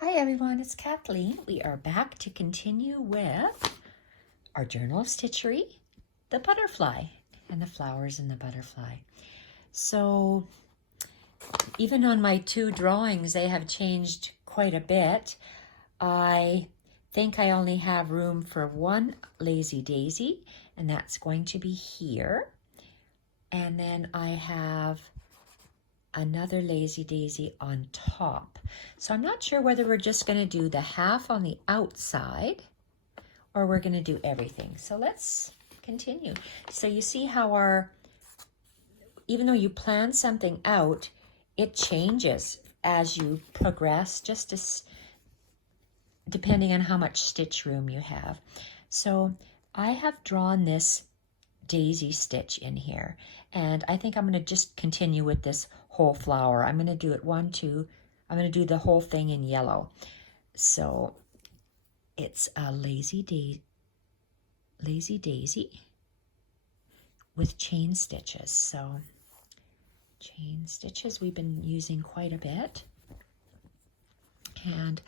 Hi everyone, it's Kathleen. We are back to continue with our Journal of Stitchery, the butterfly, and the flowers in the butterfly. So even on my two drawings, they have changed quite a bit. I think I only have room for one lazy daisy, and that's going to be here. And then I have another lazy daisy on top. So I'm not sure whether we're just going to do the half on the outside or we're going to do everything. So let's continue. So you see how even though you plan something out, it changes as you progress, just as depending on how much stitch room you have. So I have drawn this daisy stitch in here, and I think I'm going to just continue with this whole flower. I'm going to do it 1, 2. I'm going to do the whole thing in yellow. So it's a lazy daisy with chain stitches. So chain stitches we've been using quite a bit, and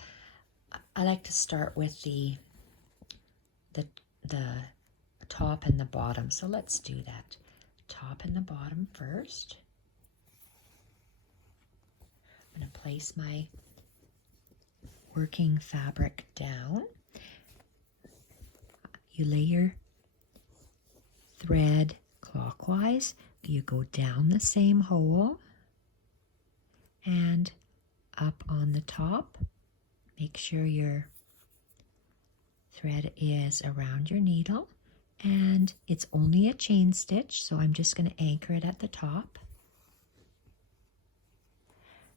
I like to start with the top and the bottom. So let's do that. Top and the bottom first. I'm going to place my working fabric down. You lay your thread clockwise. You go down the same hole and up on the top. Make sure your thread is around your needle, and it's only a chain stitch, so I'm just going to anchor it at the top.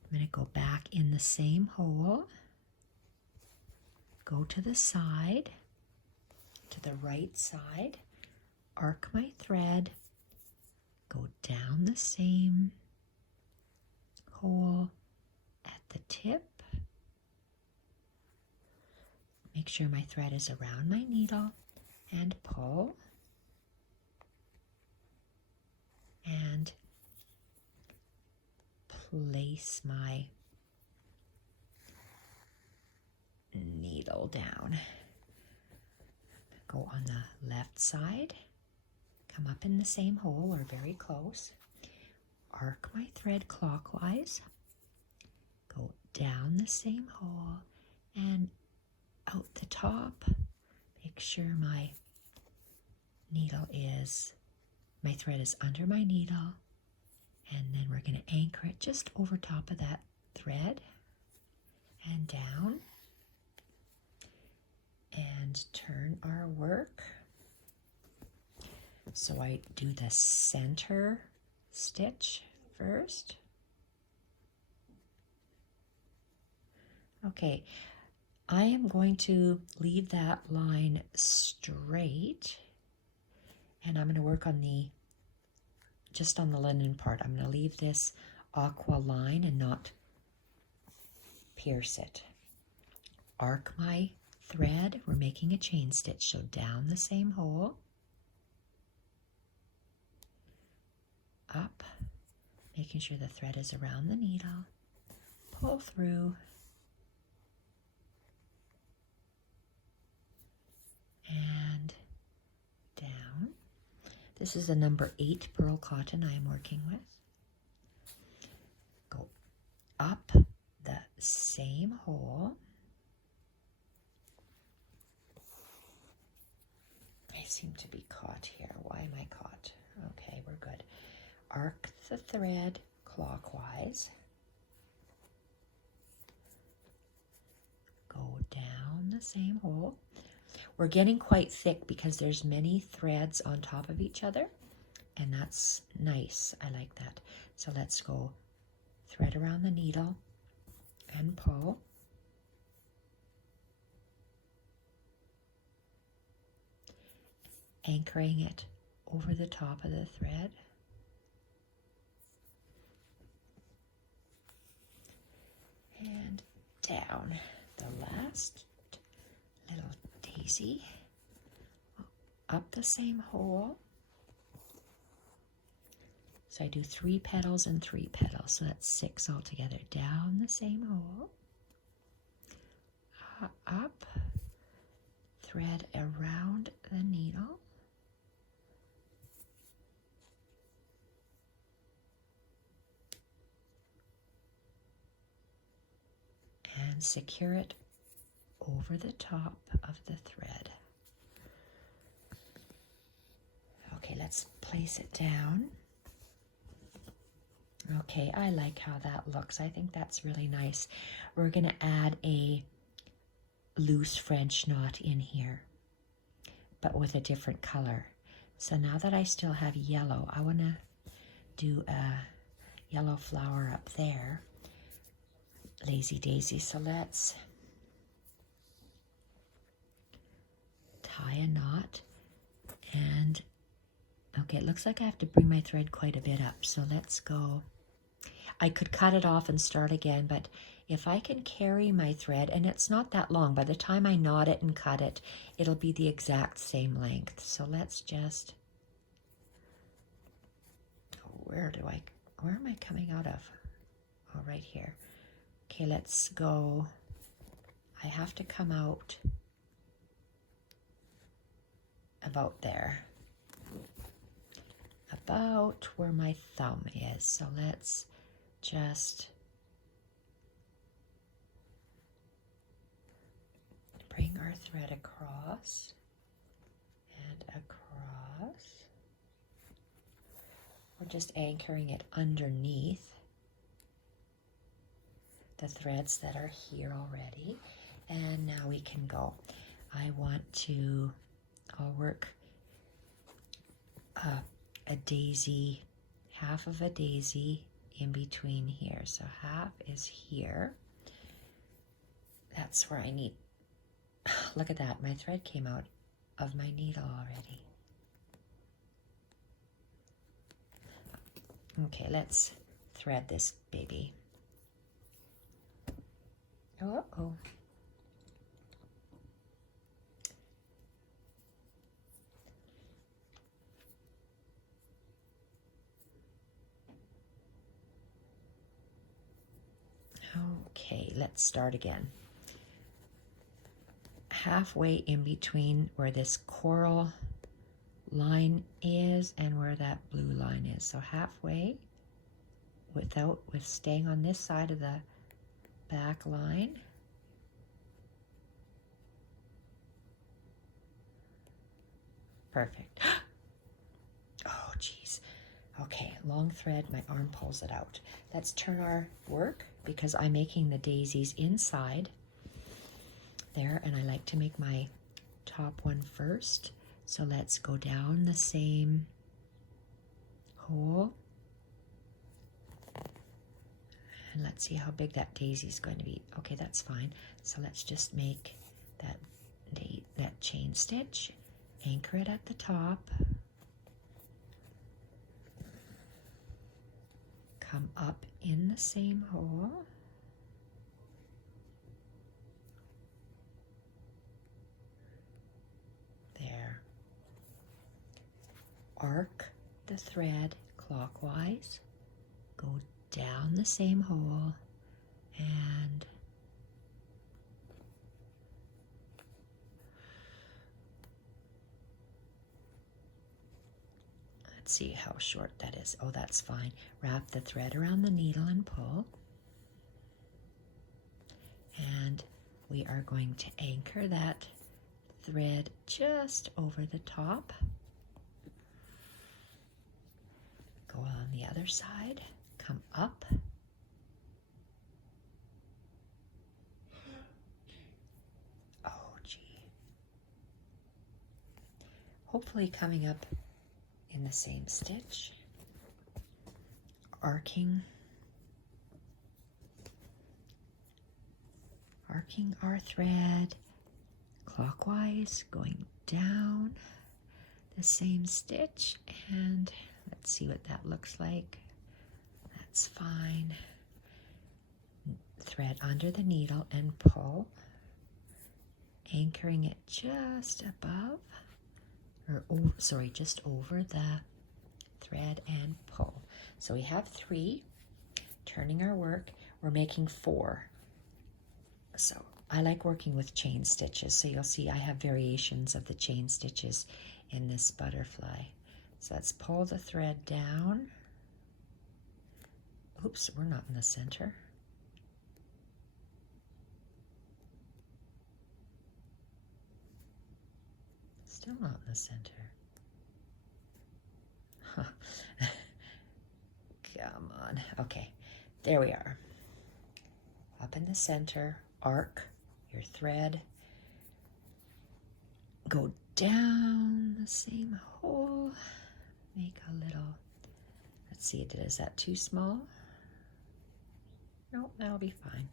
I'm going to go back in the same hole, go to the side, to the right side, arc my thread, go down the same hole at the tip, make sure my thread is around my needle, and pull, and place my needle down. Go on the left side, come up in the same hole or very close, arc my thread clockwise, go down the same hole and out the top. Make sure my thread is under my needle, and then we're going to anchor it just over top of that thread and down, and turn our work. So I do the center stitch first. Okay, I am going to leave that line straight, and I'm going to work on just on the linen part. I'm going to leave this aqua line and not pierce it. Arc my thread. We're making a chain stitch, so down the same hole, up, making sure the thread is around the needle, pull through, and down. This is a number 8 pearl cotton I am working with. Go up the same hole. I seem to be caught here. Why am I caught? Okay, we're good. Arc the thread clockwise. Go down the same hole. We're getting quite thick because there's many threads on top of each other, and that's nice. I like that. So let's go thread around the needle and pull. Anchoring it over the top of the thread. And down. The last little daisy, up the same hole. So I do 3 petals and 3 petals, so that's 6 altogether. Down the same hole, up, thread around the needle, and secure it over the top of the thread. Okay, let's place it down. Okay, I like how that looks. I think that's really nice. We're going to add a loose French knot in here, but with a different color. So now that I still have yellow, I want to do a yellow flower up there. Lazy daisy. So let's tie a knot, and okay, it looks like I have to bring my thread quite a bit up. So let's go. I could cut it off and start again, but if I can carry my thread, and it's not that long, by the time I knot it and cut it, it'll be the exact same length. So let's just, where am I coming out of? Oh, right here. Okay, let's go. I have to come out about there, about where my thumb is. So let's just bring our thread across and across. We're just anchoring it underneath the threads that are here already. And now we can go. I'll work a daisy, half of a daisy in between here. So half is here. That's where I need, look at that, my thread came out of my needle already. Okay, let's thread this baby. Uh-oh. Okay, let's start again. Halfway in between where this coral line is and where that blue line is. So halfway with staying on this side of the back line. Perfect. Oh, geez. Okay, long thread, my arm pulls it out. Let's turn our work, because I'm making the daisies inside there, and I like to make my top one first. So let's go down the same hole. And let's see how big that daisy is going to be. Okay, that's fine. So let's just make that chain stitch, anchor it at the top, come up in the same hole, there, arc the thread clockwise, go down the same hole, and let's see how short that is. Oh, that's fine. Wrap the thread around the needle and pull. And we are going to anchor that thread just over the top. Go on the other side, come up. Oh, gee. Hopefully coming up in the same stitch, arcing our thread clockwise, going down the same stitch, and let's see what that looks like. That's fine. Thread under the needle and pull, anchoring it just above, or over, sorry, just over the thread and pull. So we have 3. Turning our work, we're making 4. So I like working with chain stitches, so you'll see I have variations of the chain stitches in this butterfly. So let's pull the thread down. Oops, we're not in the center. Still not in the center. Huh. Come on. Okay, there we are. Up in the center, arc your thread. Go down the same hole. Make a little, let's see, is that too small? Nope, that'll be fine.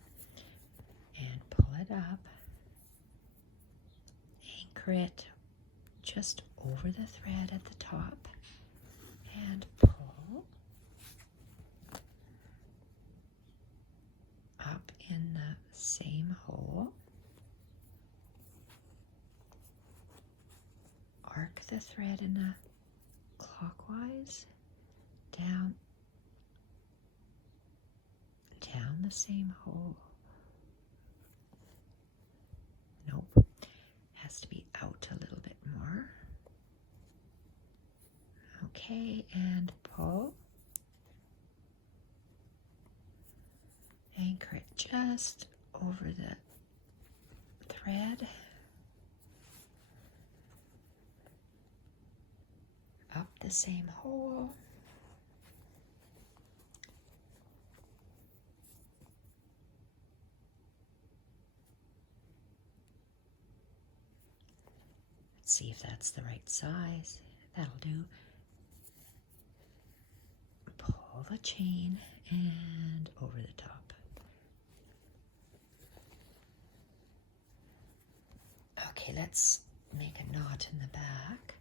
And pull it up. Anchor it just over the thread at the top. And pull up in the same hole. Arc the thread in a clockwise, down the same hole. Nope, has to be out a little bit more. Okay, and pull. Anchor it just over the thread. Up the same hole. Let's see if that's the right size. That'll do. Pull the chain and over the top. Okay, let's make a knot in the back.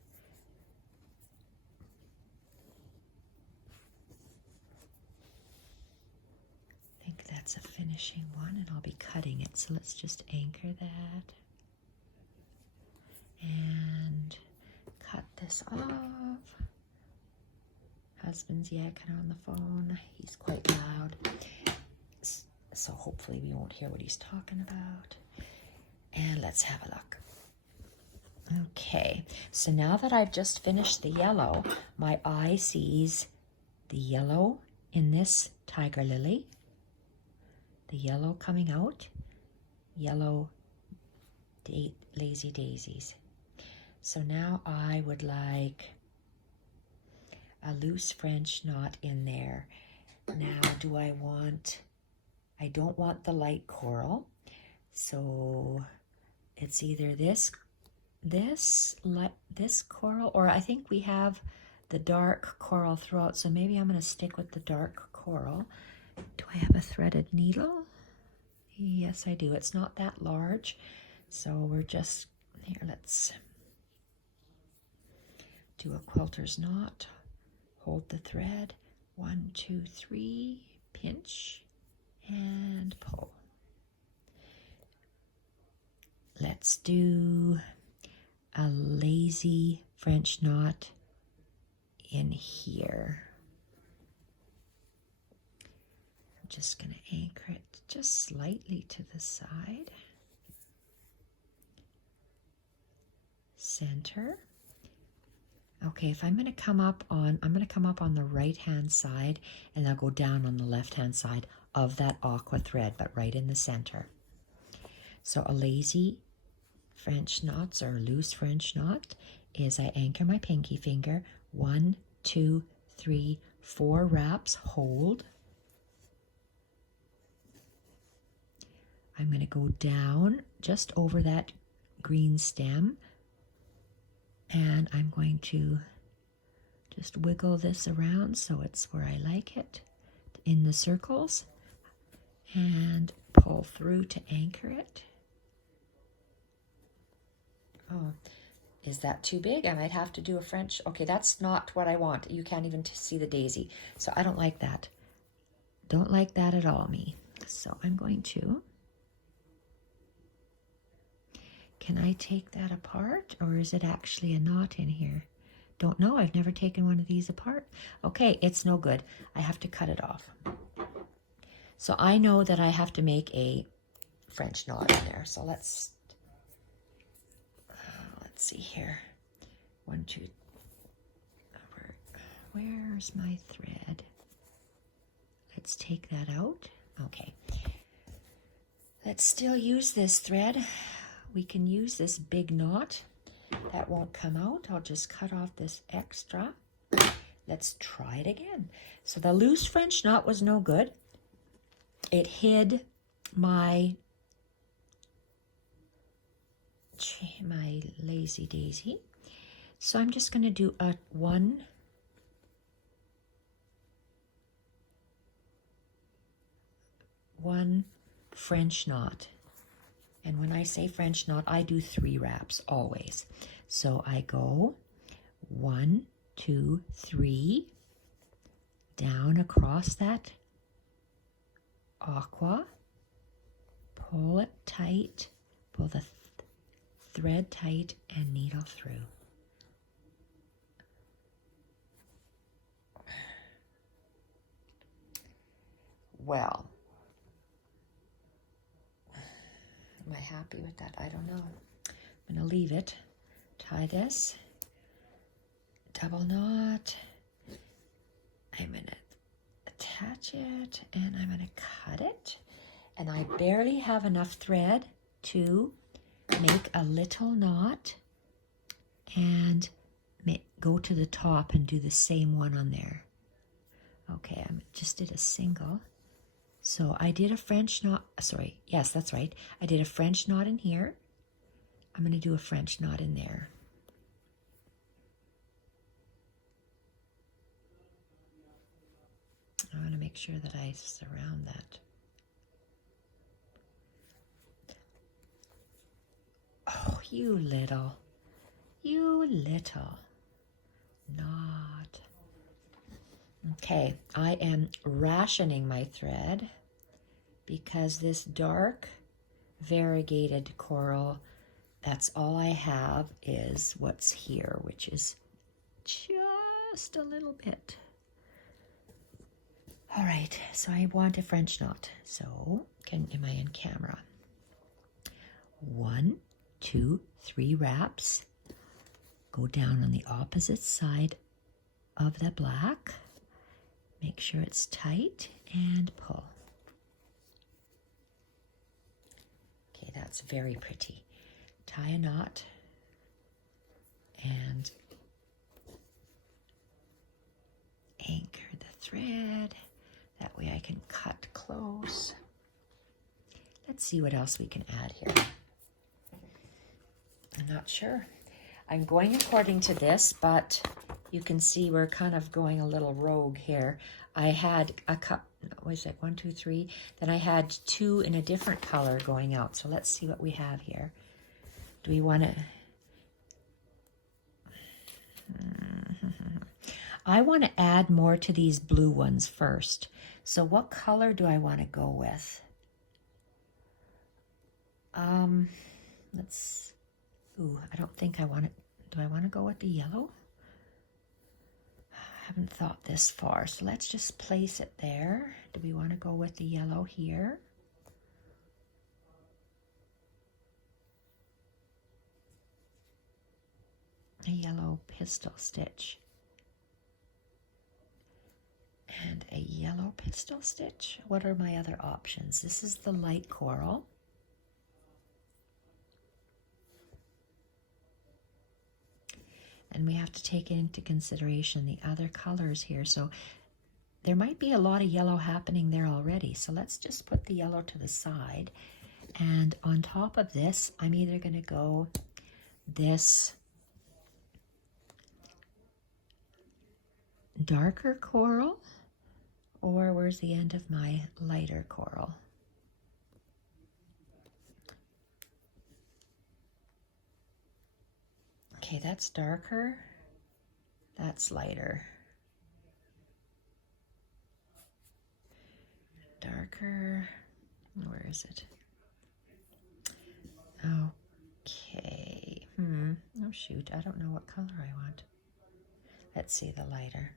I think that's a finishing one, and I'll be cutting it, so let's just anchor that and cut this off. Husband's yakking on the phone. He's quite loud, so hopefully we won't hear what he's talking about. And let's have a look. Okay, so now that I've just finished the yellow, my eye sees the yellow in this tiger lily, the yellow coming out, yellow lazy daisies. So now I would like a loose French knot in there. Now I don't want the light coral, so it's either this coral, or I think we have the dark coral throughout, so maybe I'm going to stick with the dark coral. Do I have a threaded needle? Yes, I do. It's not that large, so we're just here. Let's do a quilter's knot. Hold the thread. 1, 2, 3. Pinch and pull. Let's do a lazy French knot in here. I'm just going to anchor it just slightly to the side. Center. Okay, if I'm going to come up on the right hand side, and I'll go down on the left hand side of that aqua thread, but right in the center. So a lazy French knots or loose French knot is I anchor my pinky finger, 1, 2, 3, 4 wraps, hold. I'm going to go down just over that green stem, and I'm going to just wiggle this around so it's where I like it in the circles, and pull through to anchor it. Oh, is that too big? I might have to do a French. Okay, that's not what I want. You can't even see the daisy, so I don't like that. Don't like that at all, me. So I'm going to... Can I take that apart, or is it actually a knot in here? Don't know. I've never taken one of these apart. Okay, it's no good. I have to cut it off. So I know that I have to make a French knot in there. So let's see here. 1, 2, where's my thread? Let's take that out. Okay. Let's still use this thread. We can use this big knot. That won't come out. I'll just cut off this extra. Let's try it again. So the loose French knot was no good. It hid my lazy daisy. So I'm just going to do a one French knot. And when I say French knot, I do 3 wraps always. So I go 1, 2, 3 down across that aqua, pull it tight, pull the thread tight, and needle through. Well, am I happy with that? I don't know. I'm going to leave it. Tie this, double knot. I'm going to attach it, and I'm going to cut it. And I barely have enough thread to make a little knot and go to the top and do the same one on there. Okay, I just did a single. So I did a French knot, sorry, yes, that's right. I did a French knot in here. I'm going to do a French knot in there. I want to make sure that I surround that. Oh, you little knot. Okay, I am rationing my thread because this dark variegated coral, that's all I have is what's here, which is just a little bit. All right, so I want a French knot. So, am I in camera? 1, 2, 3 wraps. Go down on the opposite side of the black. Make sure it's tight and pull. Okay, that's very pretty. Tie a knot and anchor the thread. That way I can cut close. Let's see what else we can add here. I'm not sure. I'm going according to this, but you can see we're kind of going a little rogue here. I had a cup, what is it, 1, 2, 3? Then I had 2 in a different color going out. So let's see what we have here. Do we want to... I want to add more to these blue ones first. So what color do I want to go with? I don't think I want it. Do I want to go with the yellow? I haven't thought this far, so let's just place it there. Do we want to go with the yellow here? A yellow pistol stitch. And a yellow pistol stitch. What are my other options? This is the light coral. And we have to take into consideration the other colors here. So there might be a lot of yellow happening there already. So let's just put the yellow to the side. And on top of this, I'm either going to go this darker coral, or where's the end of my lighter coral? Okay, that's darker, that's lighter. Darker, where is it? Okay, oh shoot, I don't know what color I want. Let's see the lighter.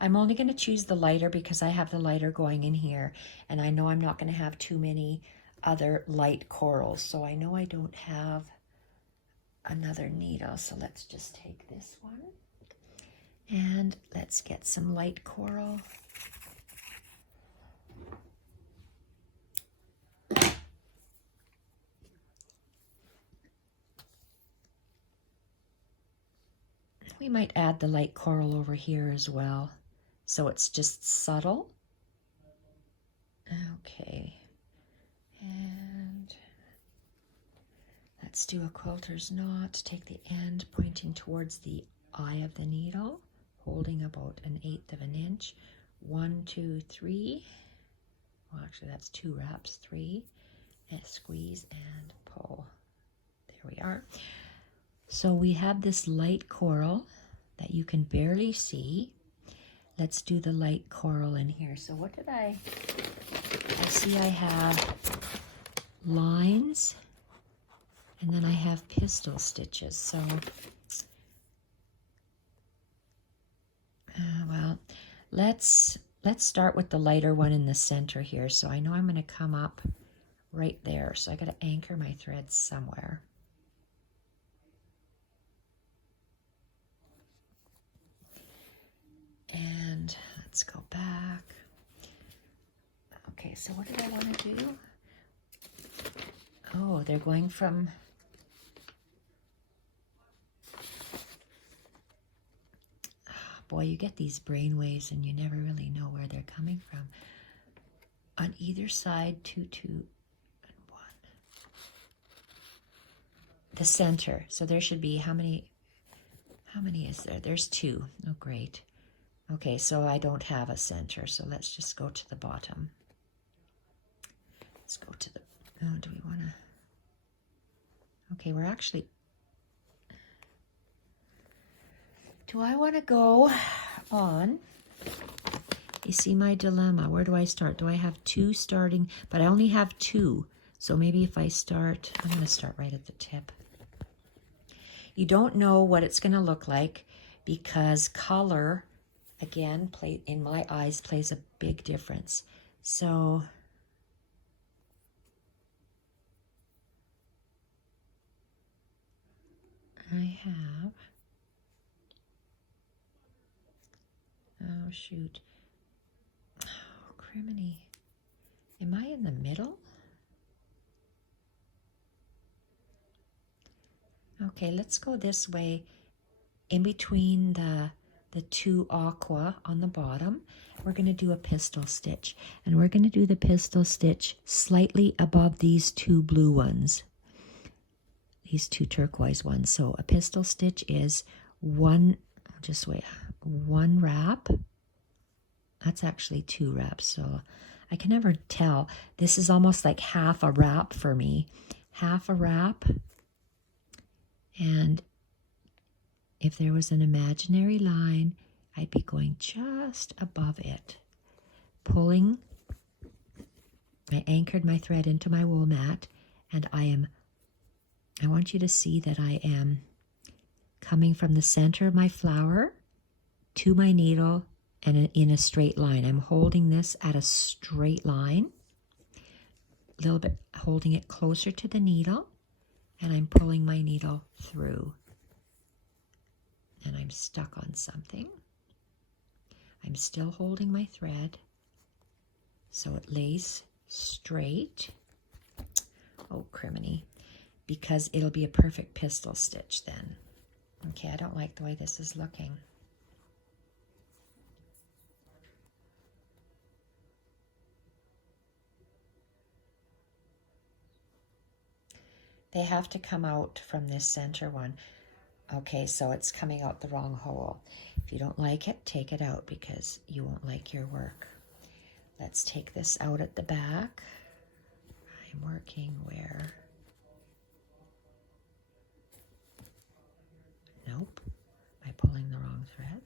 I'm only going to choose the lighter because I have the lighter going in here, and I know I'm not going to have too many other light corals. So I know I don't have another needle, so let's just take this one and let's get some light coral. We might add the light coral over here as well, so it's just subtle. Okay, and let's do a quilter's knot. Take the end pointing towards the eye of the needle, holding about 1/8 of an inch. 1, 2, 3. Well, actually that's 2 wraps. 3, and squeeze and pull. There we are. So we have this light coral that you can barely see. Let's do the light coral in here. So what did I see I have lines, and then I have pistol stitches. So, well, let's start with the lighter one in the center here. So I know I'm going to come up right there. So I got to anchor my thread somewhere. And let's go back. Okay, so what did I want to do? Oh, they're going from... Boy, you get these brain waves and you never really know where they're coming from. On either side, 2, 2, and 1. The center. So there should be, how many is there? There's 2. Oh, great. Okay, so I don't have a center, so let's just go to the bottom. Let's go to the, oh, do we want to? Okay, we're actually, do I want to go on? You see my dilemma. Where do I start? Do I have 2 starting? But I only have 2. So maybe if I start, I'm going to start right at the tip. You don't know what it's going to look like because color, again, in my eyes, plays a big difference. So I have, oh shoot, oh criminy, am I in the middle? Okay, let's go this way, in between the 2 aqua on the bottom. We're going to do a pistol stitch, and we're going to do the pistol stitch slightly above these 2 blue ones, these 2 turquoise ones. So a pistol stitch is 1, just wait, 1 wrap. That's actually 2 wraps, so I can never tell. This is almost like half a wrap for me. Half a wrap, and if there was an imaginary line, I'd be going just above it. Pulling, I anchored my thread into my wool mat, and I want you to see that I am coming from the center of my flower to my needle and in a straight line. I'm holding this at a straight line, a little bit holding it closer to the needle, and I'm pulling my needle through. And I'm stuck on something. I'm still holding my thread so it lays straight. Oh, criminy. Because it'll be a perfect pistol stitch then. Okay, I don't like the way this is looking. They have to come out from this center one. Okay, so it's coming out the wrong hole. If you don't like it, take it out because you won't like your work. Let's take this out at the back. I'm working where? Nope. Am I pulling the wrong thread?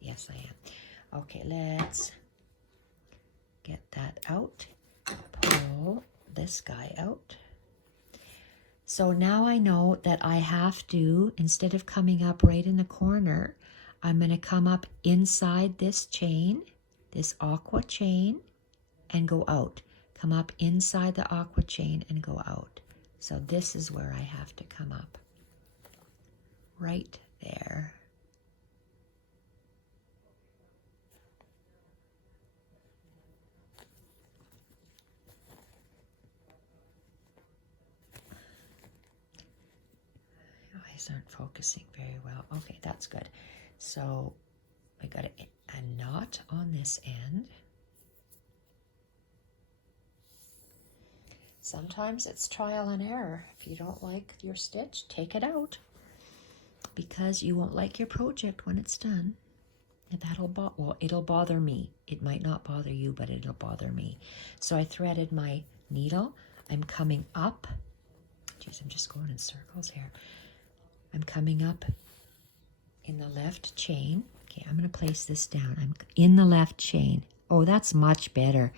Yes, I am. Okay, let's get that out. Pull this guy out. So now I know that I have to, instead of coming up right in the corner, I'm going to come up inside this chain, this aqua chain, and go out. Come up inside the aqua chain and go out. So this is where I have to come up. Right there. Eyes aren't focusing very well. Okay, that's good. So I got a knot on this end. Sometimes it's trial and error. If you don't like your stitch, take it out, because you won't like your project when it's done. And it'll bother me. It might not bother you, but it'll bother me. So I threaded my needle. I'm coming up. Geez, I'm just going in circles here. I'm coming up in the left chain. Okay, I'm going to place this down. I'm in the left chain. Oh, that's much better.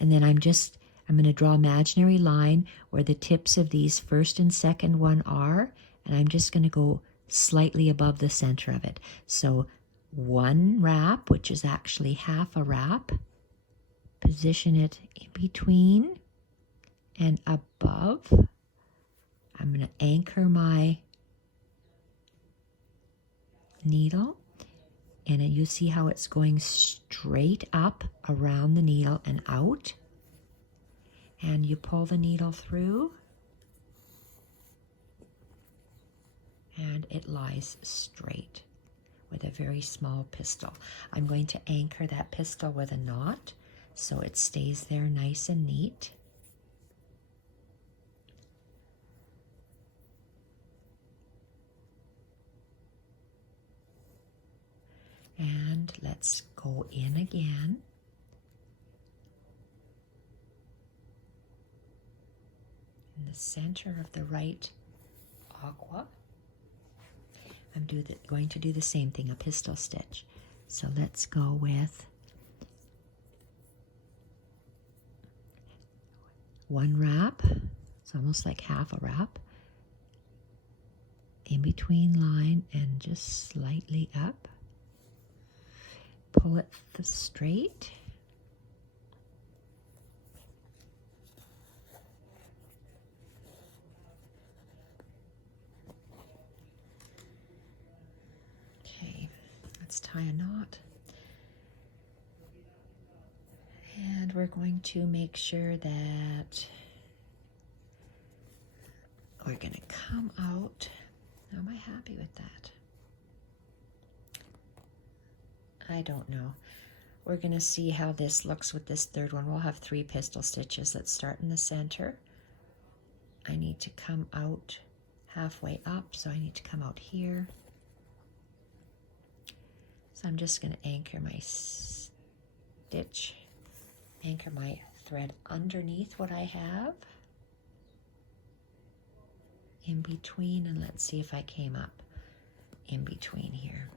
And then I'm going to draw an imaginary line where the tips of these first and second one are, and I'm just going to go slightly above the center of it. So one wrap, which is actually half a wrap, position it in between and above. I'm going to anchor my needle, and then you see how it's going straight up around the needle and out. And you pull the needle through, and it lies straight with a very small pistil. I'm going to anchor that pistil with a knot so it stays there nice and neat. And let's go in again. In the center of the right aqua, I'm going to do the same thing, a pistil stitch. So let's go with one wrap. It's almost like half a wrap. In between line and just slightly up. Pull it straight. Okay, let's tie a knot. And we're going to make sure that we're going to come out. Am I happy with that? I don't know. We're going to see how this looks with this third one. We'll have 3 pistil stitches. Let's start in the center. I need to come out halfway up, so I need to come out here. So I'm just going to anchor my stitch, anchor my thread underneath what I have, in between, and let's see if I came up in between here.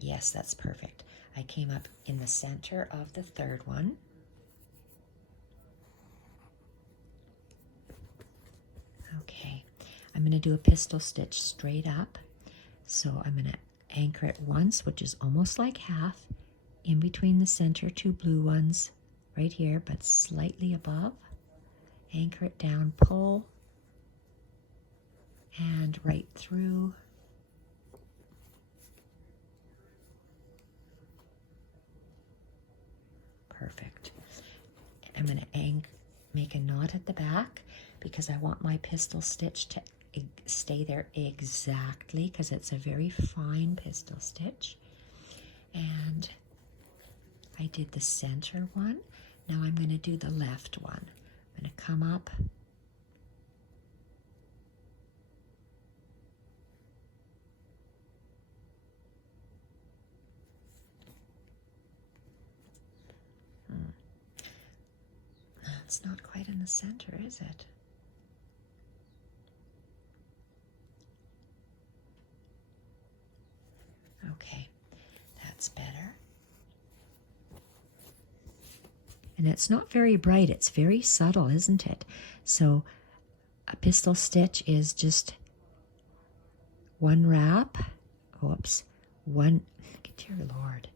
Yes, that's perfect. I came up in the center of the third one. Okay, I'm going to do a pistil stitch straight up. So I'm going to anchor it once, which is almost like half, in between the center 2 blue ones right here, but slightly above. Anchor it down, pull, and right through. Perfect. I'm going to make a knot at the back because I want my pistil stitch to stay there exactly, because it's a very fine pistil stitch. And I did the center one. Now I'm going to do the left one. I'm going to come up It's not quite in the center, is it? Okay, that's better. And it's not very bright, it's very subtle, isn't it? So a pistil stitch is just one wrap. oops, one, dear Lord,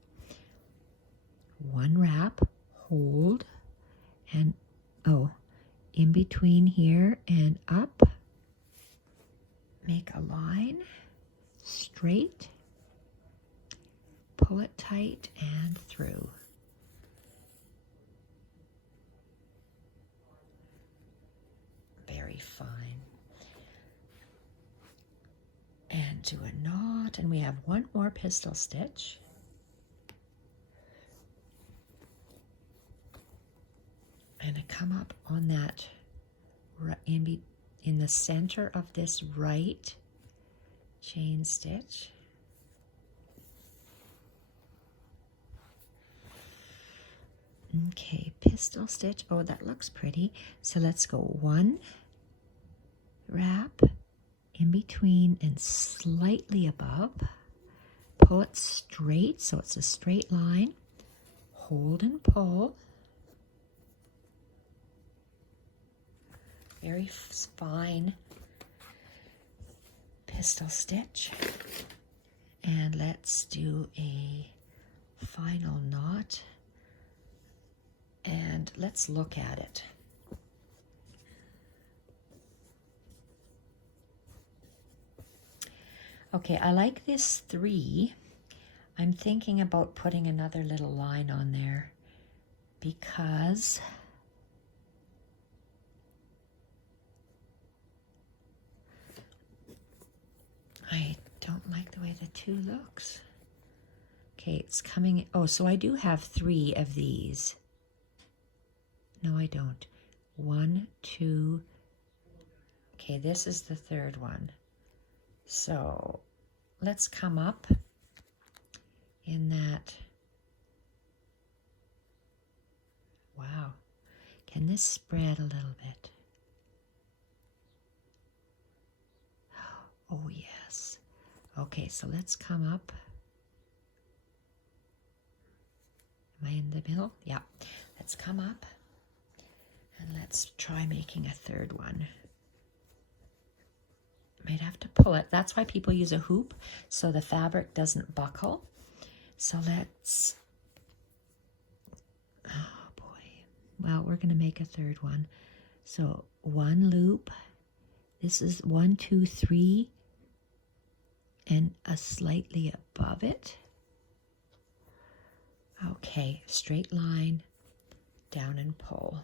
one wrap, hold, and in between here and up, make a line, straight, pull it tight and through. Very fine. And do a knot, and we have one more pistol stitch. And I come up on that in the center of this right chain stitch. Okay, pistol stitch. Oh, that looks pretty. So let's go one wrap in between and slightly above. Pull it straight so it's a straight line. Hold and pull. Very fine pistol stitch. And let's do a final knot. And let's look at it. Okay, I like this 3. I'm thinking about putting another little line on there because I don't like the way the 2 looks. Okay, it's coming. Oh, so I do have 3 of these. No, I don't. 1, 2. Okay, this is the 3rd one. So let's come up in that. Wow. Can this spread a little bit? Oh, yes. Okay, so let's come up. Am I in the middle? Yeah. Let's come up and let's try making a 3rd one. Might have to pull it. That's why people use a hoop, so the fabric doesn't buckle. So let's, oh boy. Well, we're going to make a 3rd one. So 1 loop. This is 1, 2, 3, and a slightly above it. Okay, straight line, down and pull.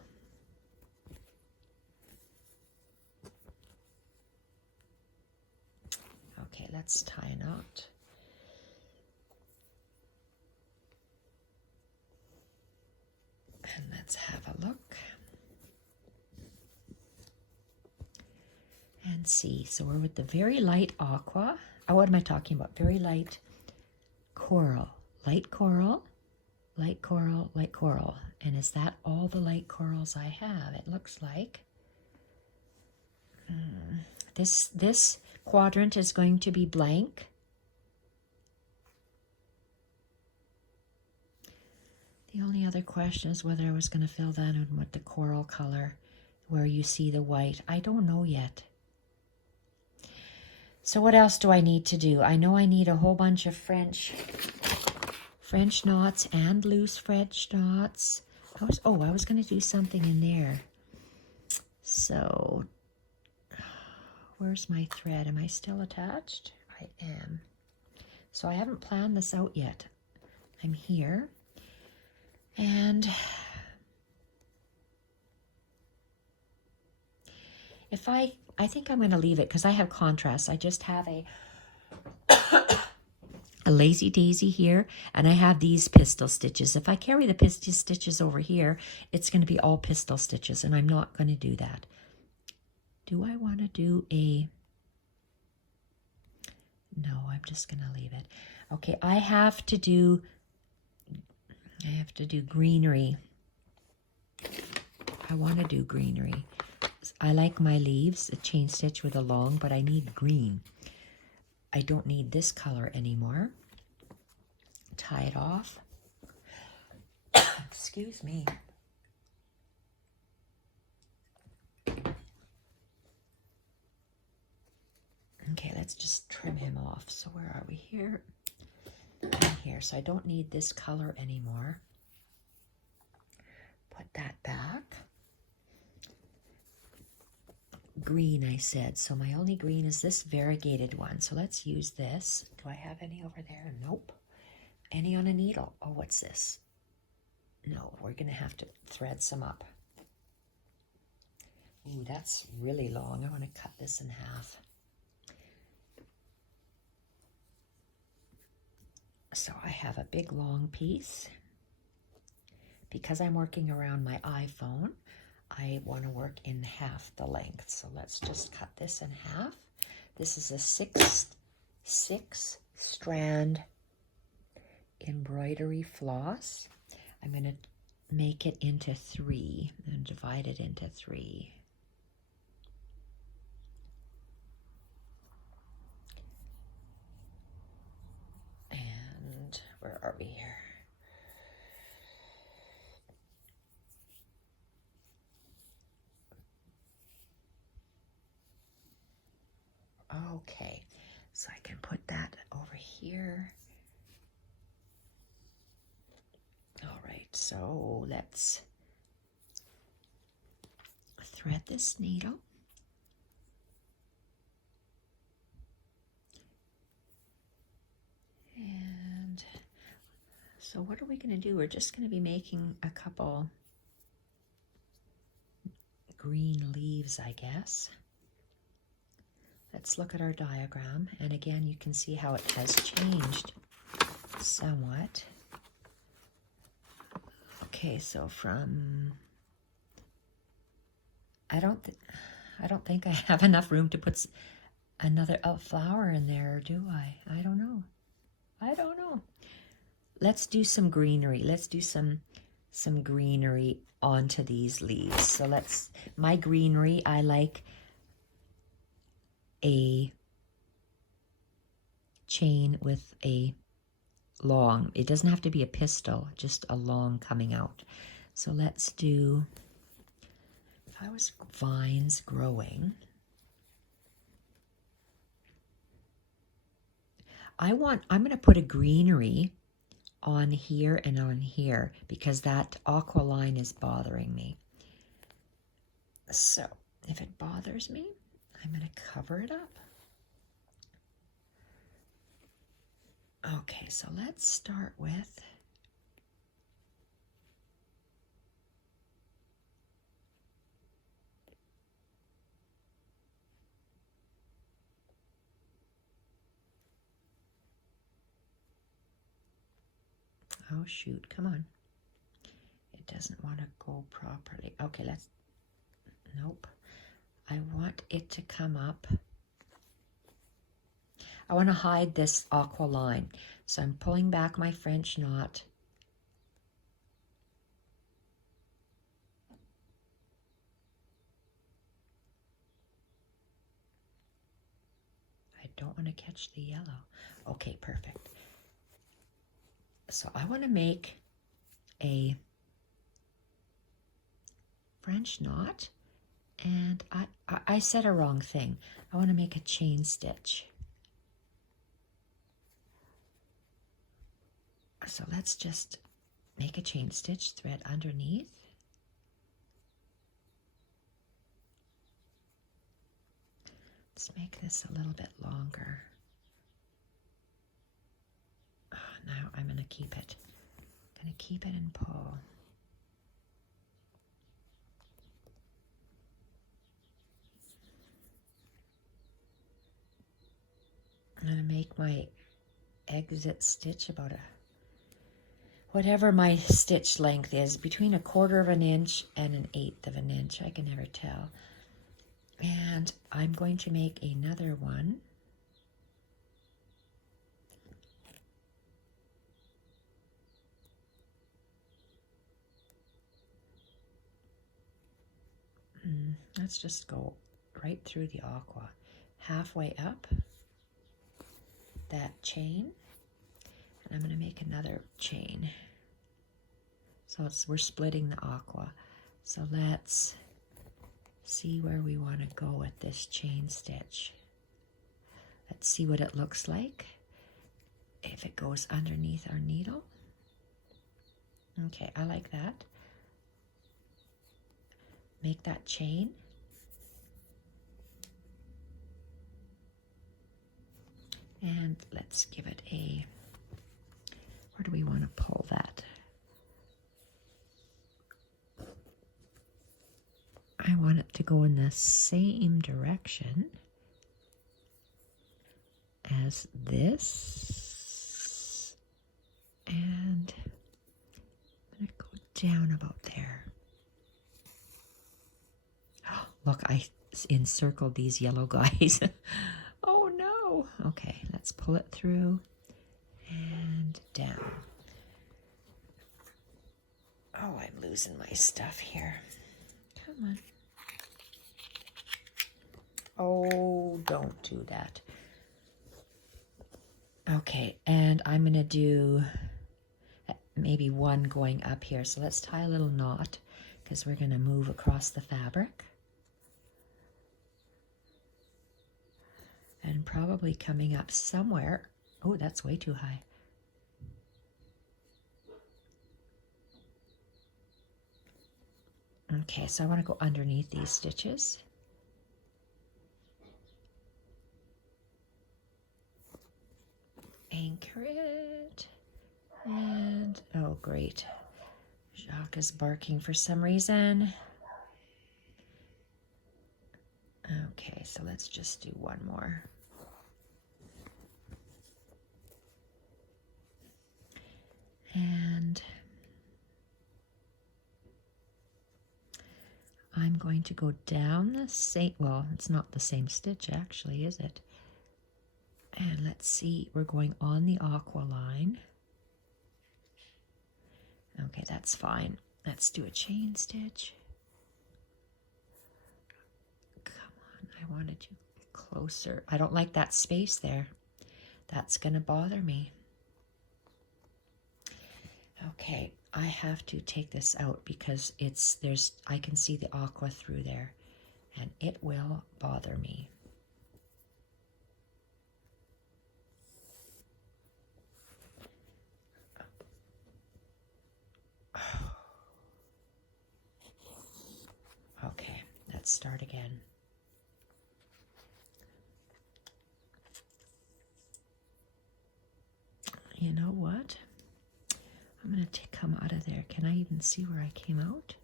Okay, let's tie a knot. And let's have a look. And see, so we're with the very light aqua. Oh, what am I talking about? Very light coral. Light coral, light coral, light coral. And is that all the light corals I have? It looks like. This quadrant is going to be blank. The only other question is whether I was going to fill that in with the coral color where you see the white. I don't know yet. So what else do I need to do? I know I need a whole bunch of French knots and loose French knots. I was going to do something in there. So where's my thread? Am I still attached? I am. So I haven't planned this out yet. I'm here. And if I think I'm going to leave it because I have contrast. I just have a lazy daisy here, and I have these pistol stitches. If I carry the pistol stitches over here, it's going to be all pistol stitches, and I'm not going to do that. Do I want to do a... No, I'm just going to leave it. Okay, I have to do greenery. I want to do greenery. I like my leaves, a chain stitch with a long, but I need green. I don't need this color anymore. Tie it off. Excuse me. Okay, let's just trim him off. off. So where are we here? And here. So I don't need this color anymore. Put that back. Green, I said. So my only green is this variegated one. So let's use this. Do I have any over there? Nope. Any on a needle? Oh, what's this? No, we're going to have to thread some up. Ooh, that's really long. I want to cut this in half. So I have a big long piece. Because I'm working around my iPhone, I want to work in half the length. So let's just cut this in half. This is a six strand embroidery floss. I'm going to make it into 3 and divide it into 3. And where are we here? Okay, so I can put that over here. All right, so let's thread this needle. And so what are we going to do? We're just going to be making a couple green leaves, I guess. Let's look at our diagram. And again, you can see how it has changed somewhat. Okay, so from, I don't think I have enough room to put another flower in there, do I? I don't know. Let's do some greenery. Let's do some greenery onto these leaves. So my greenery, I like a chain with a long, it doesn't have to be a pistil, just a long coming out. So let's do, if I was vines growing, I'm going to put a greenery on here and on here because that aqua line is bothering me. So if it bothers me, I'm going to cover it up. Okay, so let's start with oh shoot, come on. It doesn't want to go properly. Okay, nope. I want it to come up. I want to hide this aqua line. So I'm pulling back my French knot. I don't want to catch the yellow. Okay, perfect. So I want to make a French knot, and I said a wrong thing. I want to make a chain stitch. So let's just make a chain stitch, thread underneath. Let's make this a little bit longer. Oh, now I'm going to keep it. I'm going to keep it and pull. I'm going to make my exit stitch about whatever my stitch length is, between 1/4 of an inch and 1/8 of an inch. I can never tell. And I'm going to make another one. Let's just go right through the aqua, halfway up that chain, and I'm going to make another chain. So we're splitting the aqua. So let's see where we want to go with this chain stitch. Let's see what it looks like if it goes underneath our needle. Okay, I like that. Make that chain. And let's give it a, where do we want to pull that? I want it to go in the same direction as this. And I'm going to go down about there. Oh, look, I encircled these yellow guys. Oh no. Okay, let's pull it through and down. Oh, I'm losing my stuff here. Come on. Oh, don't do that. Okay, and I'm going to do maybe one going up here. So let's tie a little knot because we're going to move across the fabric. And probably coming up somewhere. Oh, that's way too high. Okay, so I want to go underneath these stitches. Anchor it. And, oh great. Jacques is barking for some reason. Okay, so let's just do one more. And I'm going to go down the same, well, it's not the same stitch actually, is it? And let's see, we're going on the aqua line. Okay, that's fine. Let's do a chain stitch. Come on, I wanted you closer. I don't like that space there. That's gonna bother me. Okay, I have to take this out because I can see the aqua through there and it will bother me. Okay, let's start again. You know what? I'm going to come out of there. Can I even see where I came out?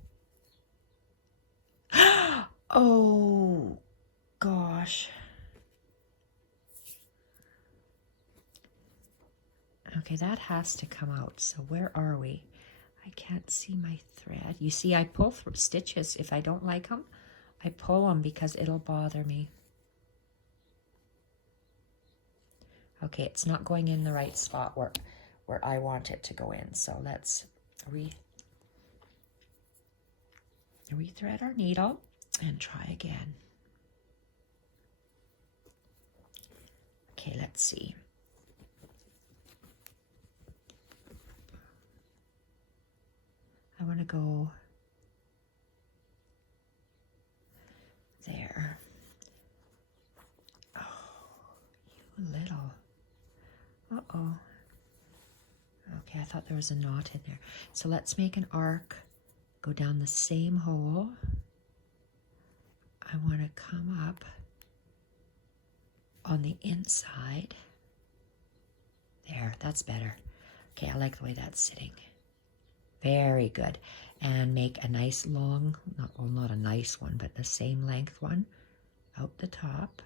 Oh, gosh. Okay, that has to come out. So where are we? I can't see my thread. You see, I pull through stitches. If I don't like them, I pull them because it'll bother me. Okay, it's not going in the right spot where I want it to go in. So let's rethread our needle and try again. Okay, let's see. I want to go there. Oh, you little. Uh-oh. Okay, I thought there was a knot in there. So let's make an arc, go down the same hole. I want to come up on the inside. There, that's better. Okay, I like the way that's sitting. Very good. And make a nice long, not a nice one, but the same length one out the top.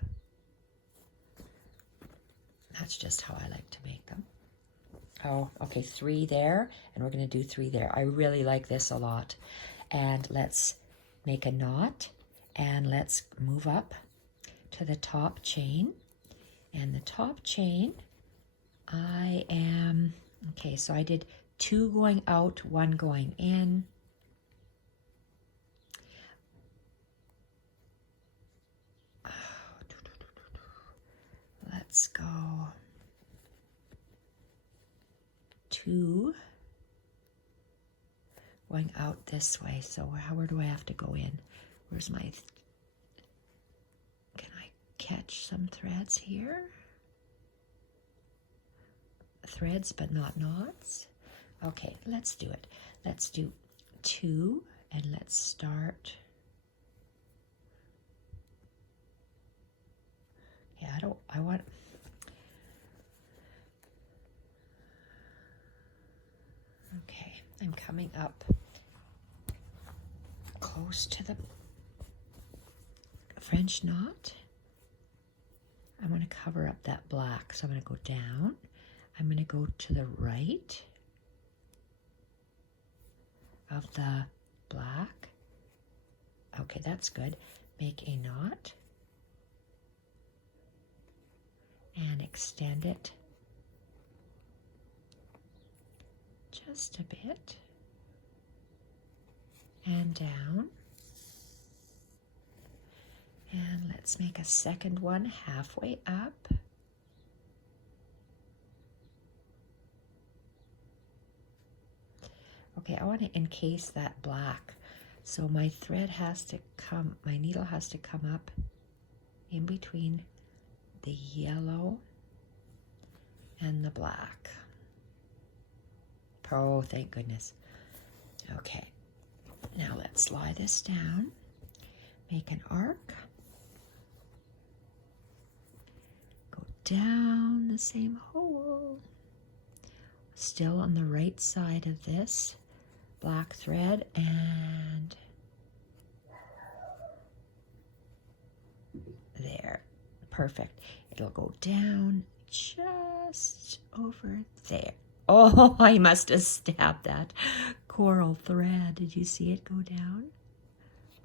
That's just how I like to make them. Oh, okay, 3 there, and we're going to do 3 there. I really like this a lot. And let's make a knot, and let's move up to the top chain. And the top chain, okay, so I did 2 going out, 1 going in. Let's go 2 going out this way. So where do I have to go in? Where's my, can I catch some threads here? threads but not knots. Okay, let's do it. Let's do 2 and let's start. Yeah, I want, okay, I'm coming up close to the French knot. I'm going to cover up that black, so I'm going to go down. I'm going to go to the right of the black. Okay, that's good. Make a knot and extend it just a bit and down. And let's make a second one halfway up. Okay, I want to encase that black. So my thread has to come, my needle has to come up in between the yellow and the black. Oh, thank goodness. Okay, now let's lie this down, make an arc, go down the same hole, still on the right side of this black thread, and there, perfect. It'll go down just over there. Oh, I must have stabbed that coral thread. Did you see it go down?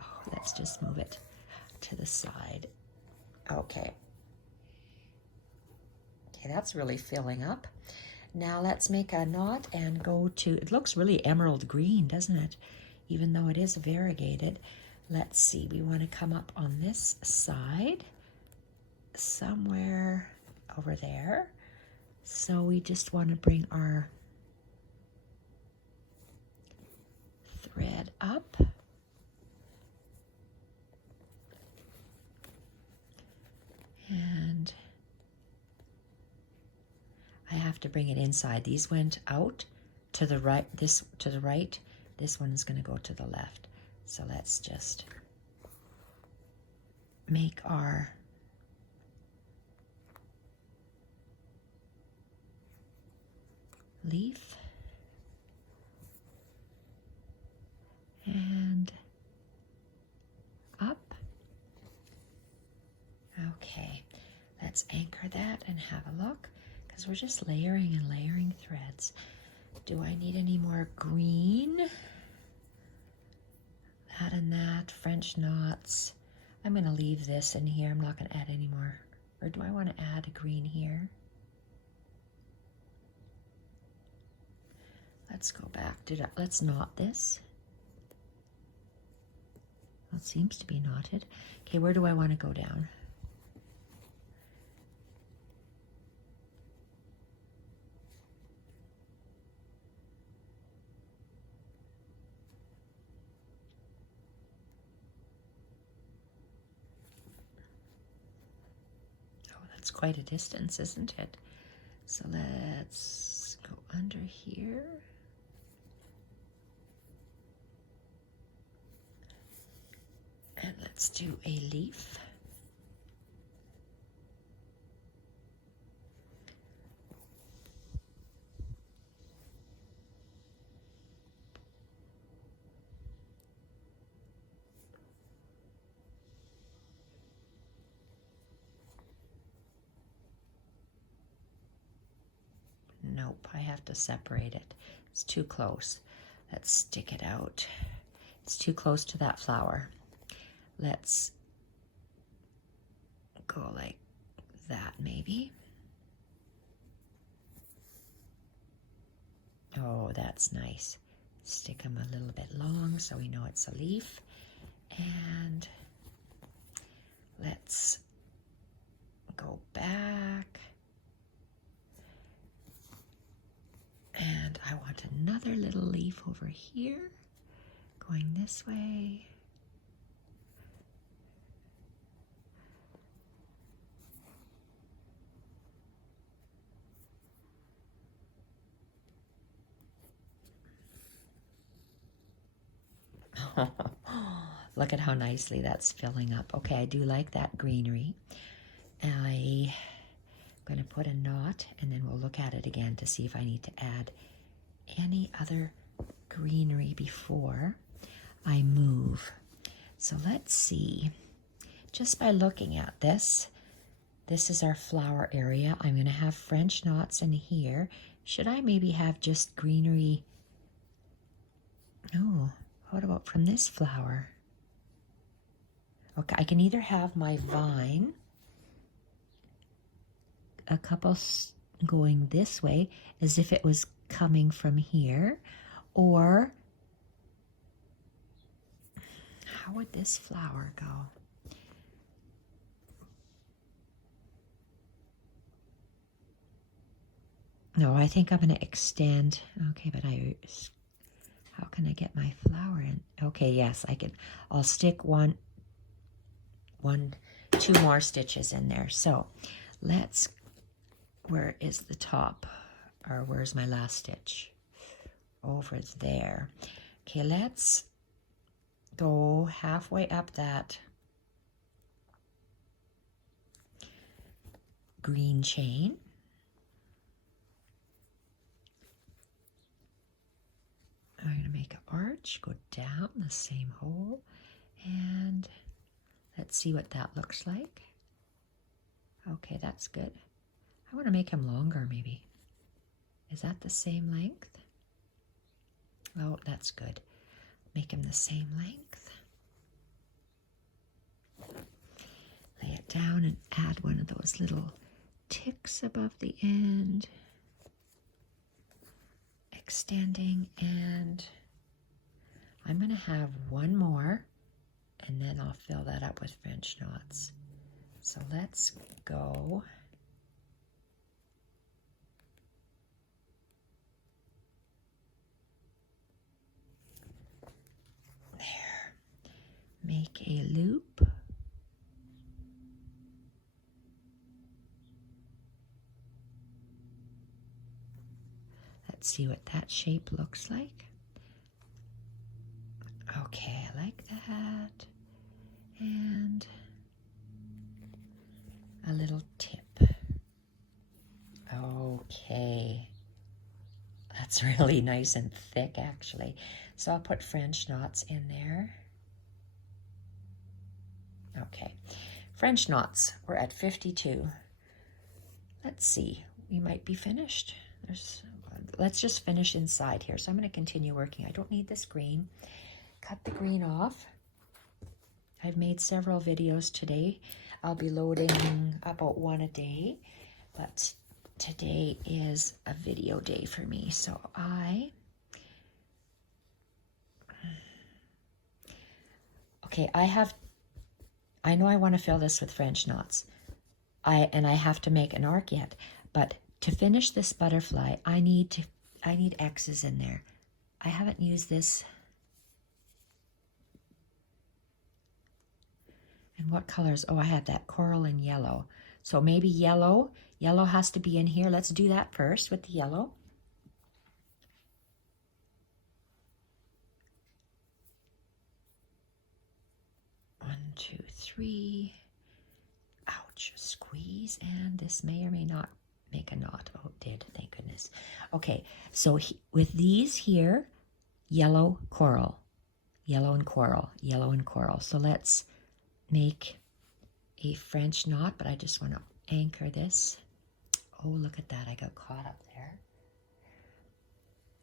Oh, let's just move it to the side. Okay. Okay, that's really filling up. Now let's make a knot and go to, it looks really emerald green, doesn't it? Even though it is variegated. Let's see, we want to come up on this side, somewhere over there. So we just want to bring our thread up. And I have to bring it inside. These went out to the right, this to the right. This one is going to go to the left. So let's just make our leaf and up. Okay, let's anchor that and have a look, because we're just layering and layering threads. Do I need any more green? That and that, French knots. I'm going to leave this in here. I'm not going to add any more. Or do I want to add a green here? Let's go back. Let's knot this. Well, it seems to be knotted. Okay, where do I want to go down? Oh, that's quite a distance, isn't it? So let's go under here. And let's do a leaf. Nope, I have to separate it. It's too close. Let's stick it out. It's too close to that flower. Let's go like that, maybe. Oh, that's nice. Stick them a little bit long so we know it's a leaf. And let's go back. And I want another little leaf over here, going this way. Look at how nicely that's filling up. Okay, I do like that greenery. I'm going to put a knot, and then we'll look at it again to see if I need to add any other greenery before I move. So let's see. Just by looking at this, this is our flower area. I'm going to have French knots in here. Should I maybe have just greenery? Oh, what about from this flower? Okay, I can either have my vine, a couple going this way as if it was coming from here, or how would this flower go? No, I think I'm going to extend. Okay, but how can I get my flower in? Okay, yes, I can. I'll stick two more stitches in there. So let's, where is the top? Or where's my last stitch? Over there. Okay, let's go halfway up that green chain. I'm going to make an arch, go down the same hole, and let's see what that looks like. Okay, that's good. I want to make him longer, maybe. Is that the same length? Oh, that's good. Make him the same length. Lay it down and add one of those little ticks above the end. Extending, and I'm going to have one more, and then I'll fill that up with French knots. So let's go. There. Make a loop. Let's see what that shape looks like. Okay, I like that. And a little tip. Okay. That's really nice and thick, actually. So I'll put French knots in there. Okay. French knots. We're at 52. Let's see. We might be finished. Let's just finish inside here. So I'm going to continue working. I don't need this green. Cut the green off. I've made several videos today. I'll be loading about one a day, but today is a video day for me. So I know I want to fill this with French knots. I have to make an arc yet, but to finish this butterfly, I need X's in there. I haven't used this. And what colors? Oh, I have that coral and yellow. So maybe yellow. Yellow has to be in here. Let's do that first with the yellow. One, two, three. Ouch, squeeze, and this may or may not make a knot. Oh, it did, thank goodness. Okay, so with these here, yellow, coral, yellow and coral, yellow and coral. So let's make a French knot, but I just want to anchor this. Oh, look at that, I got caught up there.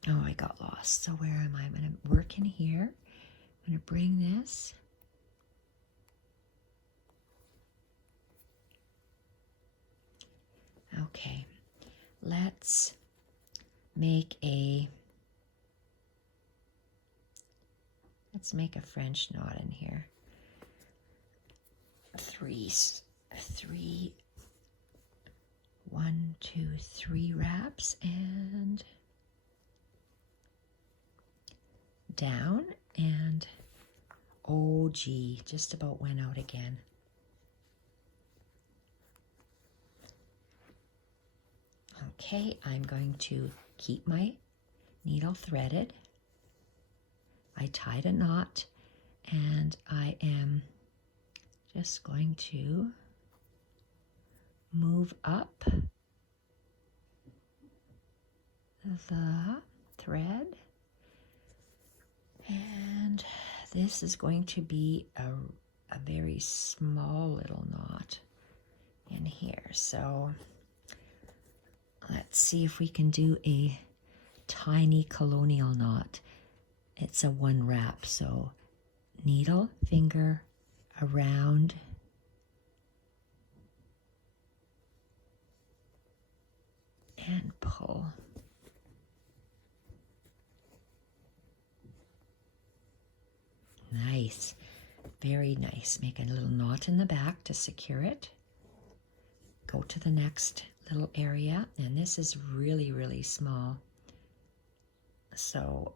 Oh, I got lost. So where am I? I'm going to work in here. I'm going to bring this. Okay, let's make a French knot in here. One, two, three wraps, and down, and oh gee, just about went out again. Okay, I'm going to keep my needle threaded. I tied a knot And I am just going to move up the thread, and this is going to be a very small little knot in here. So let's see if we can do a tiny colonial knot. It's a one wrap, so needle, finger around, and pull. Nice, very nice. Make a little knot in the back to secure it. Go to the next little area, and this is really, really small. So